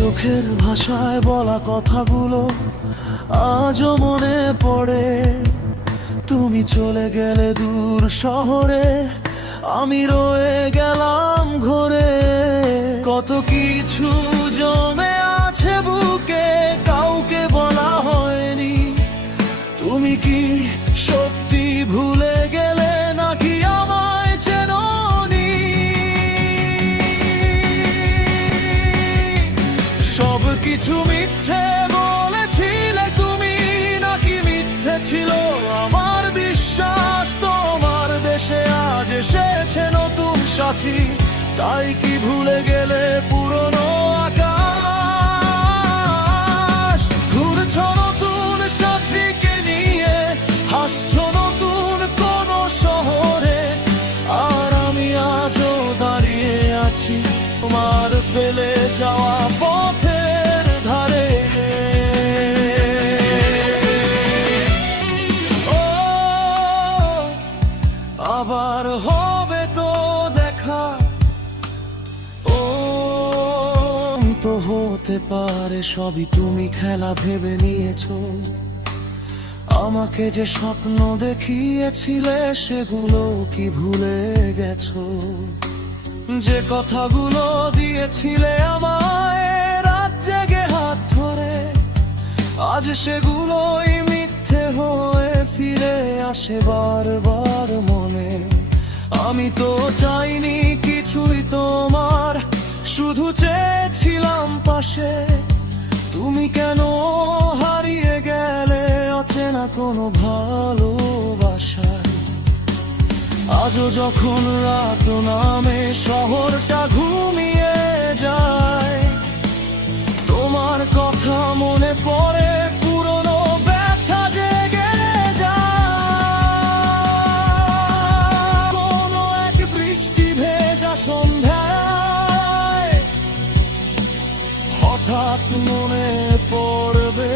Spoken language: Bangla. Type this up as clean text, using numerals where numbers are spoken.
চোখের ভাষায় বলা কথাগুলো আজও মনে পড়ে। তুমি চলে গেলে দূর শহরে, আমি রয়ে গেলাম ঘরে। কত কিছু জমে আছে বুকে, কাউকে বলা হয়নি। তুমি কি সত্যি ভুলে গেলে নাকি আমায় চেনোনি? সব কিছু মিথ্যে বলেছিলে তুমি, নাকি মিথ্যে ছিল আমার বিশ্বাস? তোমার দেশে আজ এসেছে নতুন সাথী, তাই কি ভুলে গেলে পুরনো আকাশ? ঘুরছ নতুন সাথীকে নিয়ে, হাসছ নতুন কোন শহরে, আর আমি আজও দাঁড়িয়ে আছি তোমার ফেলে যাওয়া পথের ধারে। ও আবার হবে তো দেখা, ও তো হতে পারে সবই তুমি খেলা ভেবে নিয়েছো। আমাকে যে স্বপ্ন দেখিয়েছিলে সেগুলো কি ভুলে গেছো? যে কথাগুলো দিয়েছিলে আমায় রাত জেগে হাত ধরে, আজ সেগুলোই মিথ্যে হয়ে ফিরে আসে বারবার মনে। আমি তো চাইনি কিছুই তোমার, শুধু চেয়েছিলাম পাশে। তুমি কেন হারিয়ে গেলে অচেনা কোনো ভালোবাসায়? আজও যখন রাত নামে শহরটা ঘুমিয়ে যায়, তোমার কথা মনে পড়ে, পুরনো ব্যথা জেগে যায়। কোনো এক বৃষ্টি ভেজা সন্ধ্যায় হঠাৎ মনে পড়বে